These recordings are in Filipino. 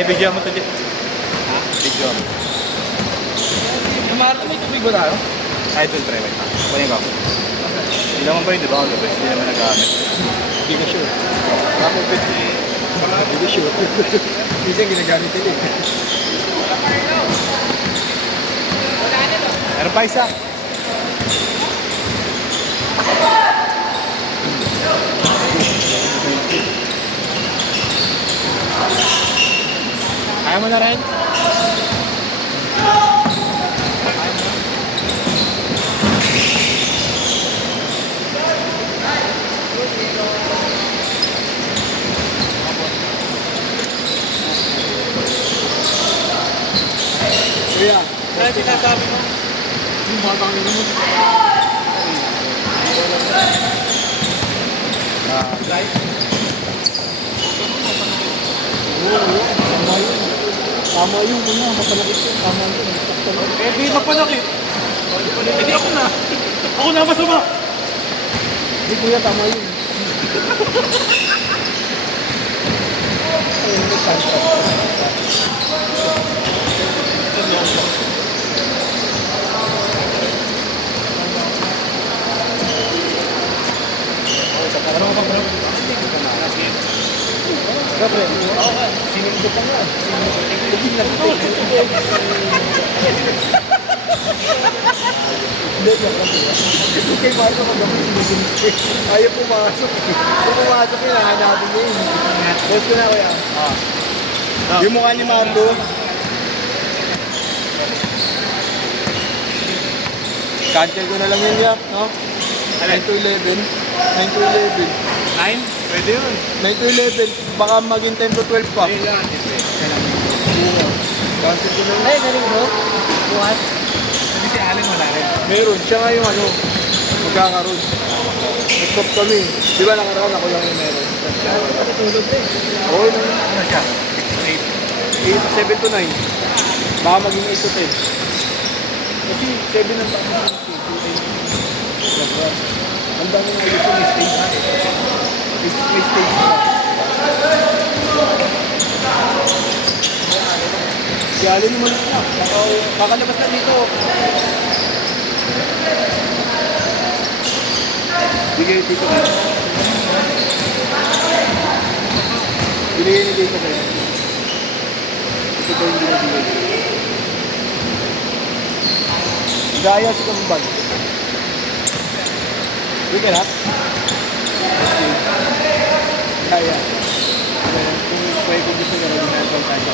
Video mo to dyan. Ha? Video mo. Marami may tubig ba tayo? Idol try right now. Kunin ko. Hindi naman ba yun, di ba? Hindi naman nag-aamit. Hindi ko sure. Bakit ba? Hindi ko sure. Minsan ginagamit nila eh. Meron pa isa. Kaya mo na rin? Kuya, Kaya sinasabi mo? yung batang nila mo. Tama yun, kuya. Mapalakit yun. Tama yun. Eh, di mapanakit. Hindi ako na. Ako na masama. Hindi kuya, tama yun. Ayun, may tantra. Ano ka bro? Kapre, sinigdo pa nga. Hindi, yan kasi. Hindi kayo masok ang gamit sinigdo. Ayaw pumasok eh. Kung pumasok yun, hahanapin niya yun. Boss ko na kuya. Yung mukha ni Marlo. Cancel ko na lang yun, Yak, no? 9 to 11. 9 to 11. 9? Pwede yun. 9 to 11. Baka maging 10 to 12 pa. Hindi lang. Cancel ko na lang. Ay, galing bro. Bukas. Hindi si Allen wala rin. Meron. Siya nga yung ano, magkakaroon. Nag-stop kami. Di ba nakaraan ako lang yung meron. Natutulog na eh. Oo, no. Ano siya? 7 to 9. Baka maging 8 to 10. Kasi 7 ang dami ng stage. Ang dami ng ayusin may stage. May stage na. Si Allen umalis na. Kakalabas na dito. Bigay dito kayo. Binigay ni dito kayo. Ito ko yung binibigay. Gaya si Kambal. Hindi ka na? Gaya. Kung pwede ko gusto nyo, ginagawa tayo.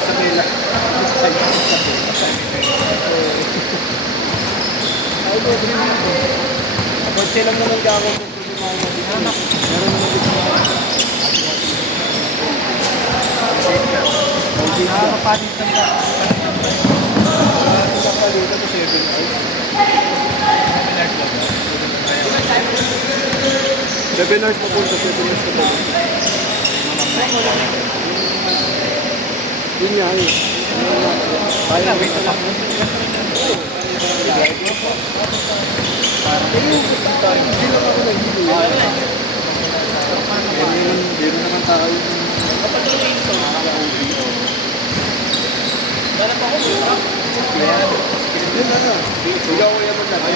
Sa Bela. Ay, ko, binibigay ko. Kotse lang naman ka ako kung problema ko dito. Meron naman dito mga Nakakapalitan ka. nakalitan ko 7 hours. 7 hours papunta, 7 hours papunta. Yun nga eh. Kaya wait na lang. Hindi lang ako nag-hilo. Hindi naman tayo. Ganap ako bro. Yun na na. Ikaw ko yan magkano.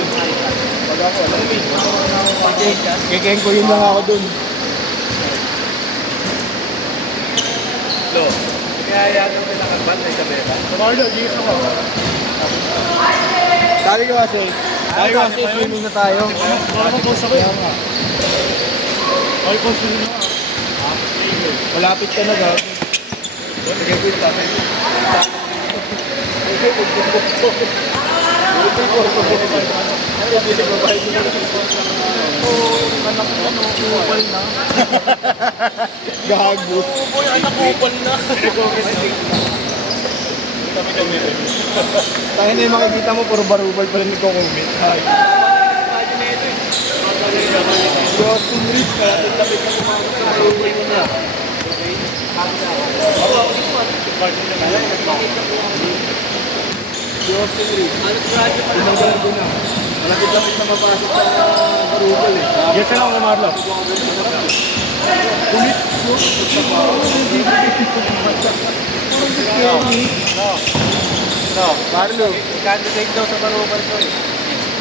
Pag ako, alam mo. Kikeng ko yun lang ako dun. Lo. Kaya yan ang pinakaban na Isabela. Marlo, gigit ako. Dali ko kasi. Dali ko kasi swimming na tayo. Baka mag-post ako eh. Ay, post ko rin ako. Malapit ka na gawin. Sige, quit tayo. Kupal na. Gago. Boy, anak kupal na. Tayo na yung makikita mo, puro barubal pa rin nagko-comment. Ay. Austin Reed, lapit-lapit na kumamit sa barubal mo na. Si Austin Reed. Tinanggal ko na. Malapit-lapit na mapasok sa barubal eh. Yes, lang ako, Marlo. Ulit, no? No. Marlo. Candidate daw sa Baruban ko eh.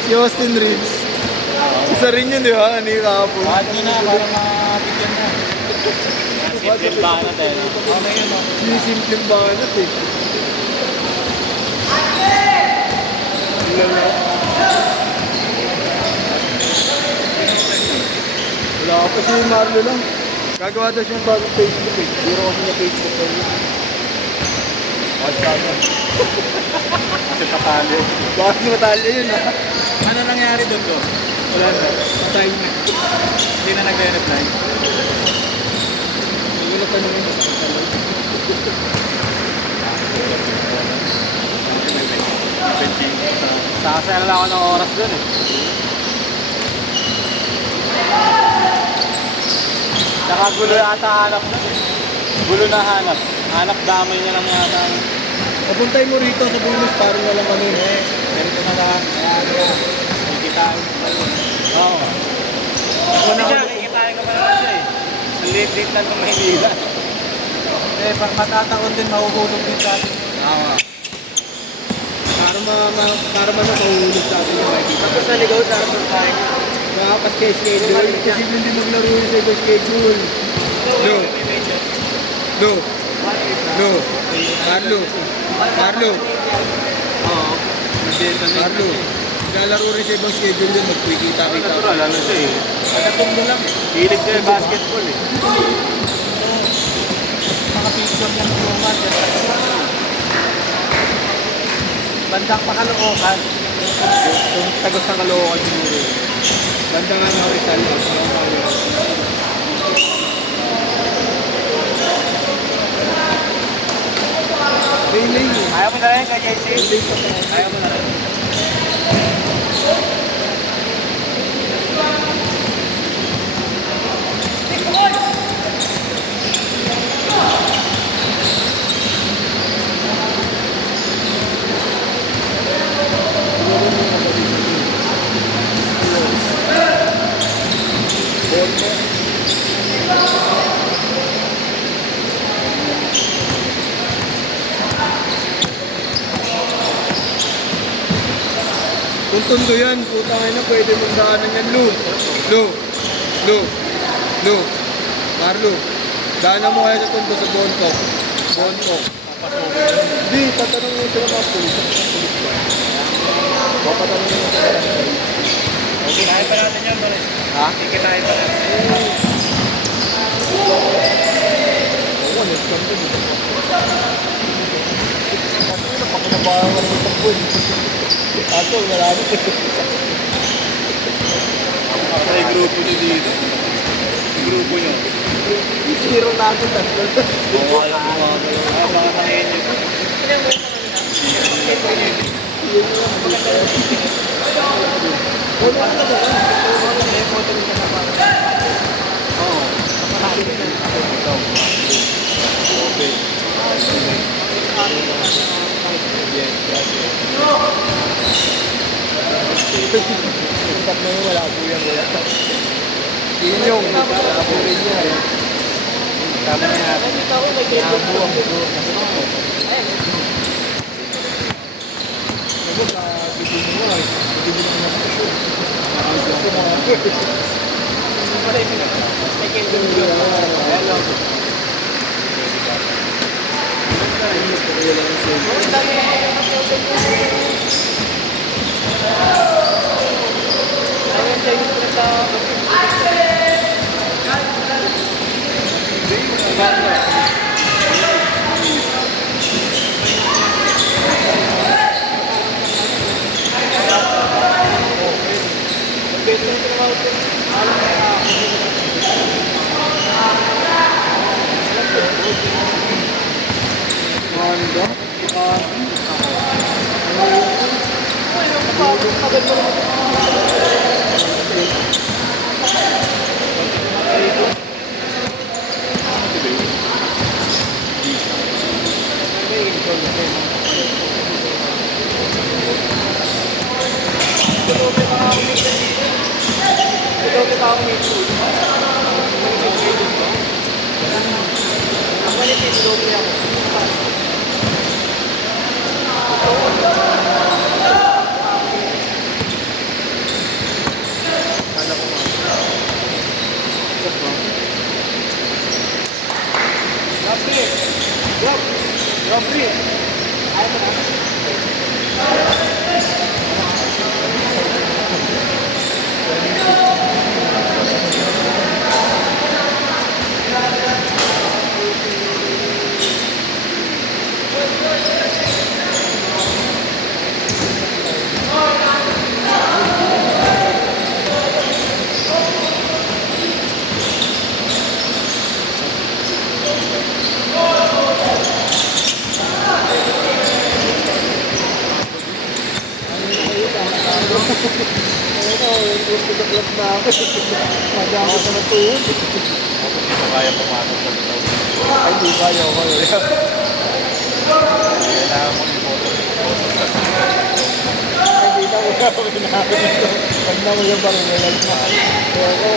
Si Austin Reeves. Isa rin yun, di ba? Ano yung kahapon? Bakit nyo na, para mabigyan na. Simple banat eh. Okay yun, no? Sinisimpleng banat eh. Wala ka pa si Marlo lang. Gagawa daw siya ng bagong Facebook eh. Biro kasi na Facebook ko niya. Kasi patalo. Bakit matalya yun ah? Ano nangyari doon ko? Wala na. Patay na. Hindi na nagre-reply. Hindi ko na tanongin sa katalog. Sakasaya lang ako ng oras doon eh. Saka gulo yata hanap doon eh. Gulo na hanap. Hanap damay niya lang yata. Papuntay mo rito sa Buenos para na lang kami. Ganito na lang. Kikitain ko pa yun. Oo. Wala Hindi ako. siya, kikitain ko pa naman siya eh. Ang liit-liit lang ng Maynila. Eh, pag matataon din, mahuhulog din sa atin. Tama. Para man mahuhulog sa atin yung makikita. Tapos naligaw sa harap ng bahay. Makapas kay schedule. Posible hindi maglaro yun sa ibang schedule. No. No. No. Carlo. Carlo. Oo. Nagdenta na Carlo. Naglalaro rin sa ibang schedule yun. Magpikita-kita. Natural, ano siya eh. Pagdating mo lang. Hilig siya yung basketball eh. Mga picture niya ng luma. Bandang pakalookan. Yung tagos ng Caloocan siguro. Banda nga ng Rizal. Bailey. Ayaw mo na rin kay JC? Ayaw mo na rin. Kung tundo yan, putang ina, pwede mong daanan yan, Lu. Lu. Lu. Lu. Marlo. Daanan mo kaya sa tundo sa Bontok. Bontok. Hindi, tatanong mo sila mga pulis. Pulis ba? Papatanong mo sila. Kikitahin pa natin yun, Boris. Ha? Kikitahin pa natin. Oo, let's come to me. Kasi yun, napakinabahan ka ng pagpun. Ato, marami. May grupo niyo dito. Grupo niyo. Zero na ako, tatlo. Oo, alam mo mga dalawa. Ah, baka nakainyo. Ikat mo yung wala po yan, wala. Inyong, wala po rin niya eh. Tama na natin. Nabuang bro. Ano sa bitin mo eh. Bitin mo lang naman ito. Nakakasya mga Doble ako. Kala ko nga. Isap mo. Gabri! Gab! Gabri! Ayaw mo na? Ito, yung gusto na vlog na ako. Magamit na ng tuhod. Ako hindi ko kaya pumasok sa loob. Ay, di kaya ko. Kailangan mo i-photo. Ay, di na wala ko ginagawa ito. Pag na mo yung baril, wala na. Kaya ako,